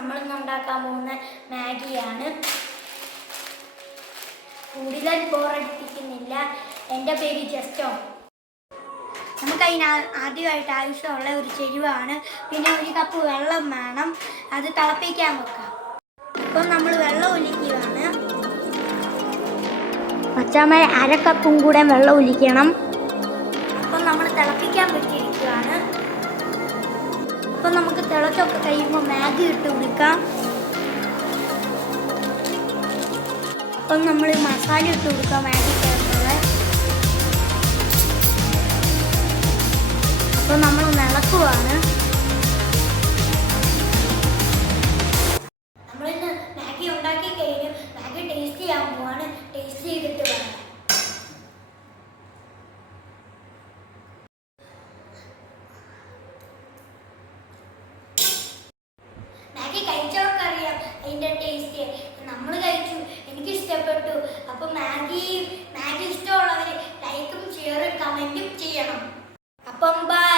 നമ്മളിന്ന് ഉണ്ടാക്കാൻ പോകുന്ന മാഗിയാണ്. കൂടുതൽ ബോറടിപ്പിക്കുന്നില്ല. എൻ്റെ പേര് ജസ്റ്റോ. നമുക്കതിന് ആദ്യമായിട്ട് ആവശ്യമുള്ള ഒരു ചെരുവാണ്. പിന്നെ ഒരു കപ്പ് വെള്ളം വേണം. അത് തിളപ്പിക്കാൻ വെക്കാം. അപ്പം നമ്മൾ വെള്ളം ഒലിക്കുകയാണ്. പച്ചമര അരക്കപ്പും കൂടെ വെള്ളം ഒലിക്കണം. അപ്പം നമ്മൾ തിളപ്പിക്കാൻ വെച്ചിരിക്കുകയാണ്. അപ്പം നമുക്ക് തിളച്ചൊക്കെ കഴിയുമ്പോൾ മാഗി ഇട്ട് കൊടുക്കാം. അപ്പം നമ്മൾ മസാല ഇട്ട് കൊടുക്കാം മാഗിക്കകത്തുള്ള. അപ്പം നമ്മൾ ഇളക്കുവാണ്. നമ്മളിന്ന് മാഗി ഉണ്ടാക്കി കഴിഞ്ഞു. മാഗി ടേസ്റ്റ് ചെയ്യാൻ പോവാണ്. ടേസ്റ്റ് ചെയ്തിട്ട് വേണം. മാഗി കഴിച്ചവർക്ക് അറിയാം അതിൻ്റെ ടേസ്റ്റ്. നമ്മൾ കഴിച്ചു, എനിക്ക് ഇഷ്ടപ്പെട്ടു. അപ്പോൾ മാഗി ഇഷ്ടമുള്ളവർ ലൈക്കും ഷെയറും കമൻറ്റും ചെയ്യണം. അപ്പം ബൈ.